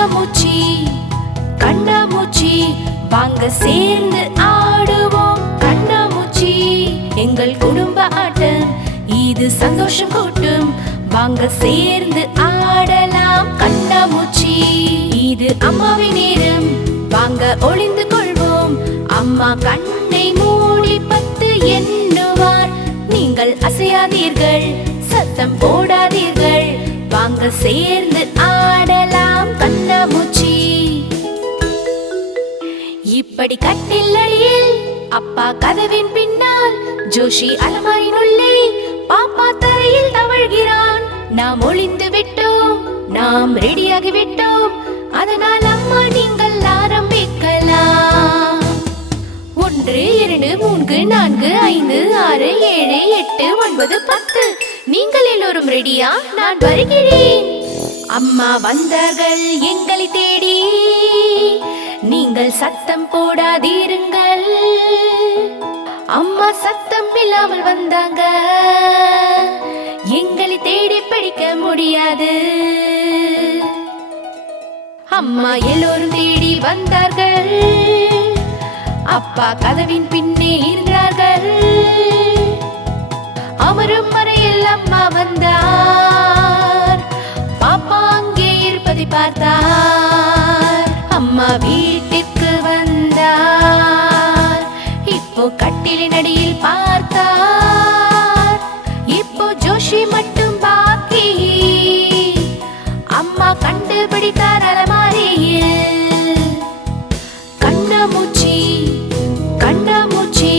கண்ணாமூச்சி கண்ணாமூச்சி. வாங்க சேர்ந்து ஆடுவோம் கண்ணாமூச்சி. எங்கள் குடும்ப ஆட்டம் இது சந்தோஷம் கூட்டும். வாங்க சேர்ந்து ஆடலாம் கண்ணாமூச்சி. இது அம்மாவின் நேரம் வாங்க ஒளிந்து கொள்வோம். அம்மா கண்ணை மூடி பத்து எண்ணுவார். நீங்கள் அசையாதீர்கள் சத்தம் போடாதீர்கள். வாங்க சேர்ந்து ஆ இப்படி கட்டில் அடியில் அப்பா கதவின் பின்னால் ஜோஷி அலமாரின் உள்ளே பாப்பா தரையில் தவழ்கிறான். நாம் ஒளிந்து விட்டோம் நாம் ரெடியாகி விட்டோம். அதனால் அம்மா நீங்கள் ஆரம்பிக்கலாம். ஒன்று இரண்டு மூன்று நான்கு ஐந்து ஆறு ஏழு எட்டு ஒன்பது பத்து. நீங்கள் எல்லோரும் ரெடியா நான் வருகிறேன். அம்மா வந்தார்கள் எங்களை தேடி. நீங்கள் சத்தம் போடாதீருங்கள். அம்மா சத்தம் இல்லாமல் வந்தாங்க. எங்களை தேடி பிடிக்க முடியாது. அம்மா எல்லோரும் தேடி வந்தார்கள். அப்பா கதவின் பின்னே இருந்தார்கள். அமரும் வரையில் அம்மா வந்தார். பாப்பா அங்கே இருப்பதை பார்த்தார். அம்மா வீடு இப்போ கட்டிலின் அடியில் பார்த்தார். இப்போ ஜோஷி மட்டும் பாக்கி. அம்மா கண்டுபிடித்தார் அலமாரியில். கண்ணமூச்சி கண்ணாமூச்சி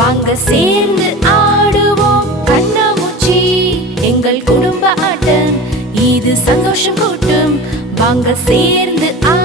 வாங்க சேர்ந்து ஆடுவோம். கண்ணாமூச்சி எங்கள் குடும்ப ஆட்டம் இது சந்தோஷம் கூட்டும். வாங்க சேர்ந்து ஆ